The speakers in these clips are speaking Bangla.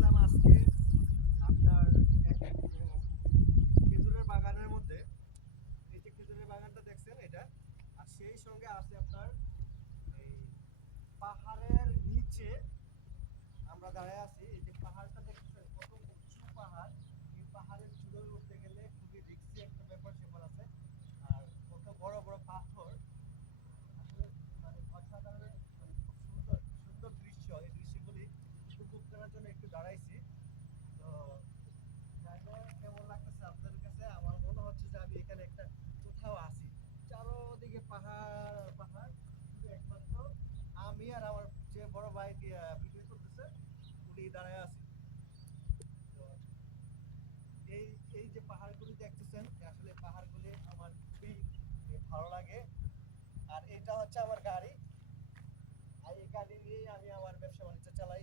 আসলাম আজকে আপনার খেজুরের বাগানের মধ্যে। এই যে খেজুরের বাগানটা দেখছেন এটা? আর সেই সঙ্গে আছে আপনার এই পাহাড়ের নিচে আমরা দাঁড়ায় আছি। এই যে পাহাড়টা দেখছেন, কত উঁচু পাহাড়। এই পাহাড়ের চূড়োয় উঠতে গেলে খুবই রিক্সি একটা ব্যাপার স্যাপার আছে আর কত বড় বড় পাথর আসলে মানে অসাধারণ মানে খুব সুন্দর সুন্দর দৃশ্য এই দৃশ্যগুলি উপভোগ করার জন্য একটু দাঁড়াইছি। তো কেমন লাগতেছে আপনাদের কাছে? আমার মনে হচ্ছে যে আমি এখানে একটা কোথাও আছি। চারোদিকে পাহাড় পাহাড় একমাত্র আমি আর আমার যে বড় ভাই ভিডিও করতেছে উনি দাঁড়ায় আছে। তো এই এই যে পাহাড়গুলি দেখতেছেন আসলে পাহাড়গুলি আমার খুবই ভালো লাগে। আর এটা হচ্ছে আমার গাড়ি। আর এই গাড়ি নিয়েই আমি আমার ব্যবসা বাণিজ্য চালাই।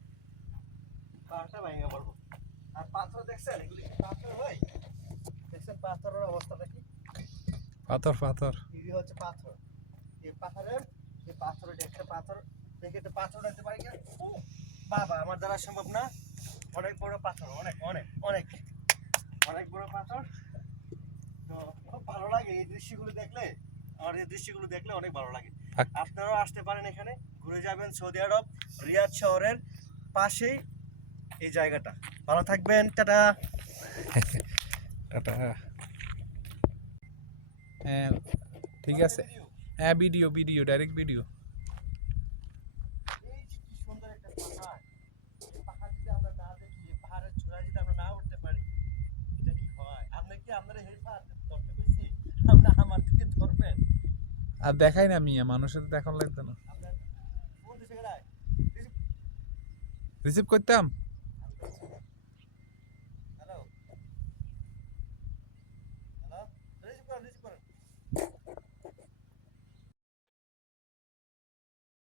পাহাড়টা ভেঙে পড়ব। আর পাথর দেখছেন? এগুলি পাথর ভাই? দেখছেন পাথরের অবস্থাটা কি? পাথর পাথর। এগুলি হচ্ছে পাথর। এই পাথরের এই পাথরের একটা পাথর দেখে একটা পাথর রাখতে পারি কেন? বাবা আমার দ্বারা সম্ভব না। অনেক বড় পাথর অনেক অনেক অনেক। অনেক বড় পাথর। তো খুব ভালো লাগে এই দৃশ্যগুলো দেখলে। আমার এই দৃশ্যগুলো দেখলে অনেক ভালো লাগে। আপনারাও আসতে পারেন এখানে। ঘুরে যাবেন সৌদি আরব রিয়াদ শহরের পাশেই। এই জায়গাটা। ভালো থাকবেন টাটা। টাটা। হ্যাঁ ঠিক আছে। হ্যাঁ ভিডিও ভিডিও ডাইরেক্ট ভিডিও এই কি সুন্দর একটা পাহাড়। এই আমরা দেখি পাহাড়ের চূড়ায় যদি আমরা না উঠতে পারি এটা কি আমরা কি আপনারা হেল্পার ধরতে পেরেছি? আমার দিকে ধরবেন। আর দেখাই না মিয়া মানুষের দেখান লাগতো না। রিসিভ করতাম?